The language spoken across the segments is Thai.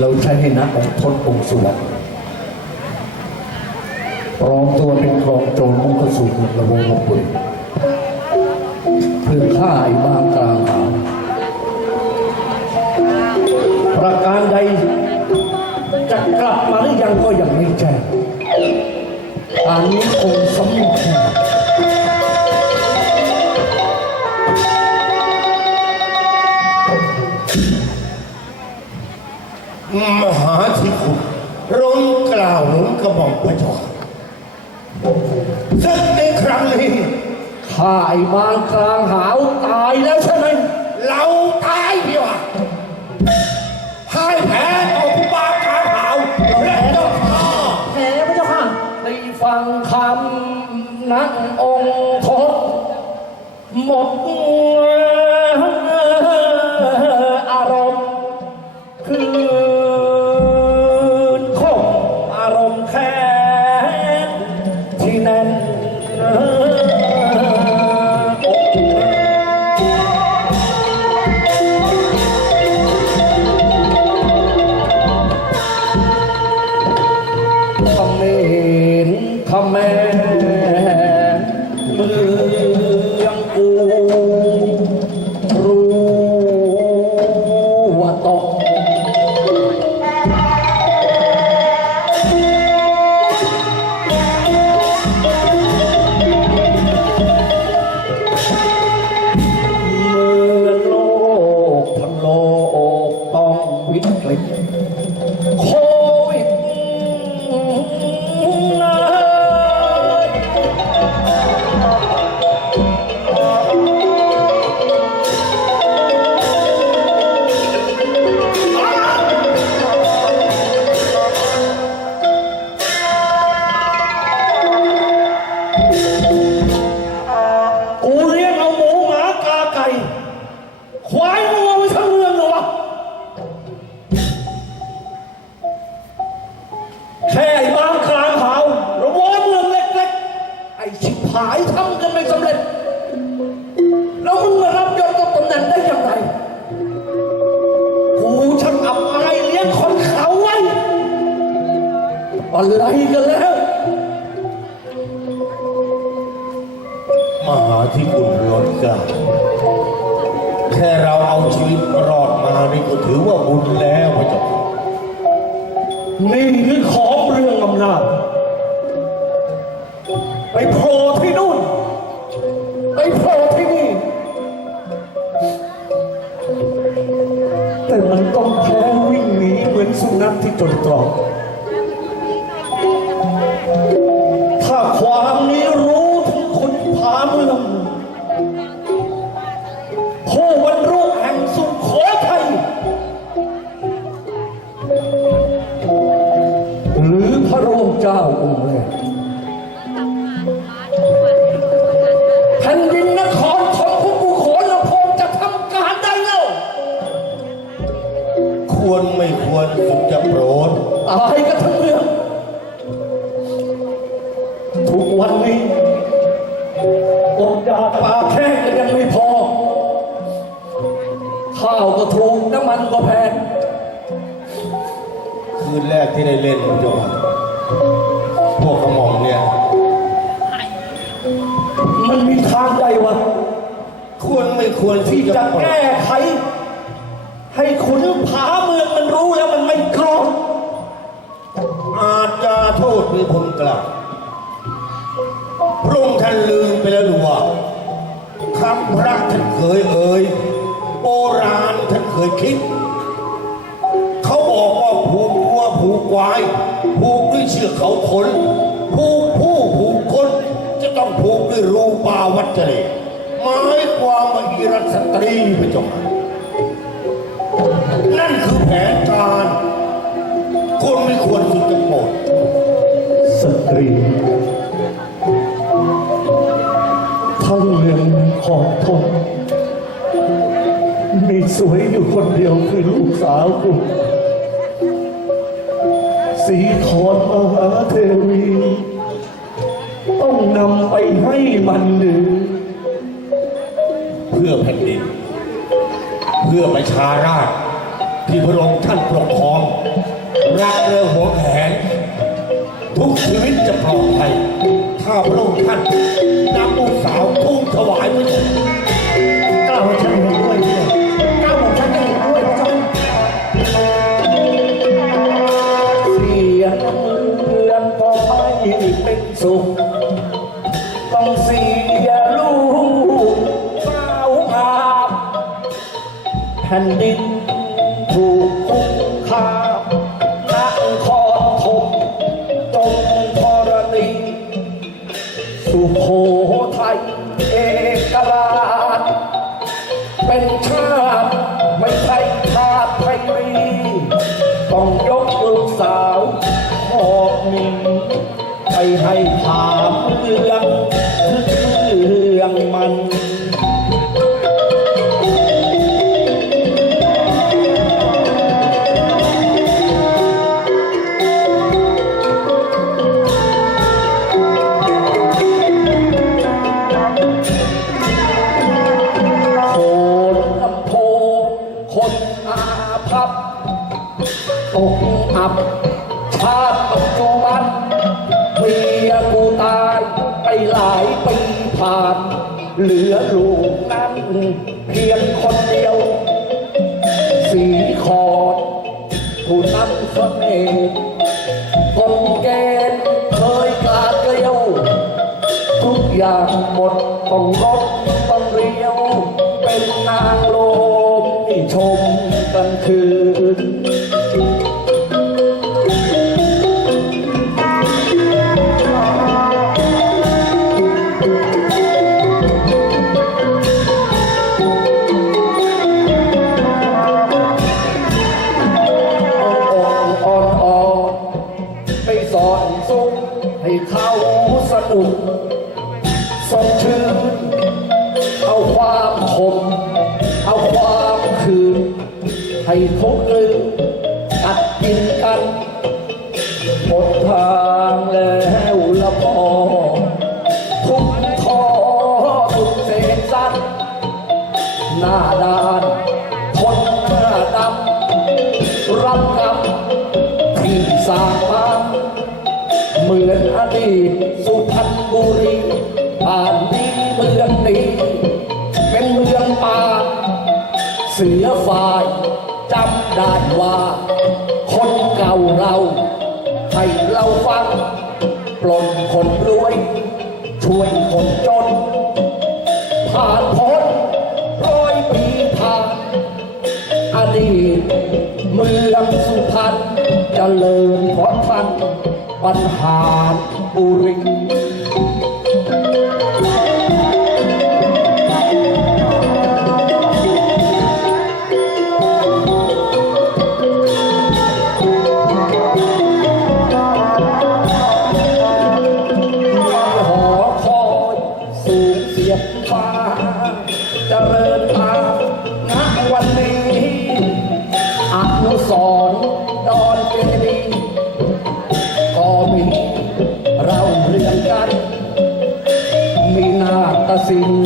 เราใช้ให้นักองทศองค์สวรรค์ปลอมตัวเป็นรองโจรมุ่งเข้าสู่ระวงระบุญเพื่อฆ่าไอ้บางกลางหาประการใดจะกลับมาหรือยังก็ยังไม่แจ้งอันนี้คงสำคัญ มหาธิคุณร้องกล่าวหนุนกระหม่อมพระเจ้าค่ะซึ่งในครั้งนี้ข้าไอ้บางกลางหาวตายแล้วใช่ไหม เราตายดีกว่าพ่ายแพ้ต่อผู้บาปกลางหาวและเจ้าข้าแหมพระเจ้าค่ะได้ฟังคำนักองค์ทศหมด นคำแม่เมืองกูรู้ว่าตกเมื่อโลกทั้งโลกต้องวิกฤตายทำกันไม่สำเร็จ แล้วมึงมารับยศกับตำแหน่งได้ยังไงกูช่างอับอายเลี้ยงคนเขาไว้อะไรกันแล้ว มหาที่บุญล้นเกล้าแค่เราเอาชีวิตรอดมานี่ก็ถือว่าบุญแล้วพระเจ้าค่ะนี่คือของเรื่องอำนาจ โผล่ที่นี่ แต่มันต้องแพ้วิ่งหนีเหมือนสุนัขที่จนตรอถ้าความนี้ ตายกันทั้งเมืองทุกวันนี้อดอยากปากแค่ก็ยังไม่พอ ข้าวก็ถูกน้ำมันก็แพงคืนแรกที่ได้เล่นพระเจ้าค่ะพวกกระหม่อมเนี่ย มันมีทางใดวะ ควรไม่ควรที่ที่จะจะโปรดแก้ไข ให้ขุนผาเมืองมันรู้แล้วมันไม่โกรธ อาจจะโทษหรือผลกล่าพระองท่านลืมไปแล้วหรือว่าคำพระท่านเคยเอ่ยโบราณท่านเคยคิด เขาบอกว่าผูกวัวผูกควายผูกด้วยเชือกเขาขนผูกผู้ผูกคน จะต้องผูกด้วยรูปาวัจเจเรหมายความว่าอีรัตสตรีพระเจ้านั่นคือแผนการ คนไม่ควรสุดจะโปรดสตรีทั้งเมืองของทนมีสวยอยู่คนเดียวคือลูกสาวกูสีขอนมหาเทวี ต้องนำไปให้มันหรือเพื่อแผ่นดิน เพื่อประชาราษฎร์ที่พระองค์ท่านปกครอง รักและหวแขนทุกชีวิตจะปลอดภัยถ้าพระองค์ท่านนำลูกสาวทุ่งถวายไว้เถิด สุโขทัยเอ เพียงคนเดียว สีขอดผู้นำเสน่ห์คนเกณฑ์เคยกาดเกลียว ทุกอย่างหมดต้องรบต้องเรียว เป็นนางโลมที่ชมกลางคืนอ่ หดทางแล้วละพอทุกทอสุดเศษสัต์หน้าด้านคนหน้าดรับกรรที่สางมาเหมืนอดีตสุพรรณบุรีผ่านนี้มืองนี้เป็นเมืองป่าเสือฝ่ายจำได้ว่า คนเก่าเรา ให้เราฟังปลนคนรวย ช่วยคนจน ผ่านพ้นร้อยปีผ่านอดีตเมืองสุพรรณเจริญเพราะท่านปัญหาบุรี นาฏศิลป์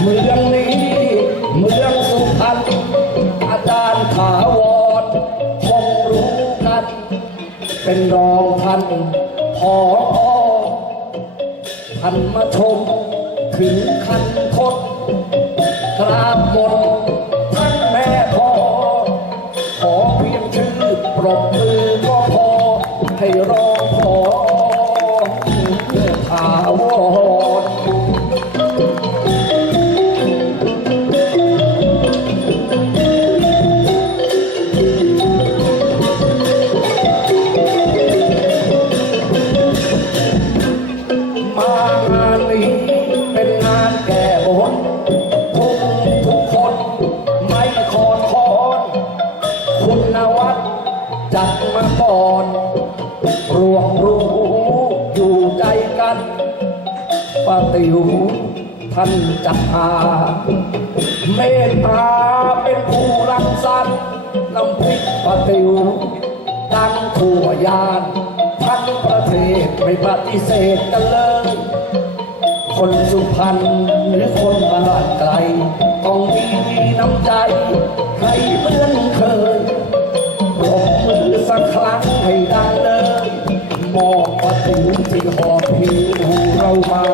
เมืองนี้เมืองสุพรรณอาจารย์ถาวรคงรู้กัน เป็นรองท่านพอท่านมาชมถึงคันทดกราบหมดท่านแม่พอขอเพียงชื่อปรบมือก็พอให้รองพอ ท่านจัดหาเมตตาเป็นผู้รังสรรค์น้ำพริกปติวดังทั่วยานทั้งประเทศไม่ปฏิเสธกันเลย คนสุพรรณหรือคนบ้านไกลต้องมีน้ำใจให้เหมือนเคยปรบมือสักครั้งให้ดังเลยมองปฏิวที่หอบผิวเรามา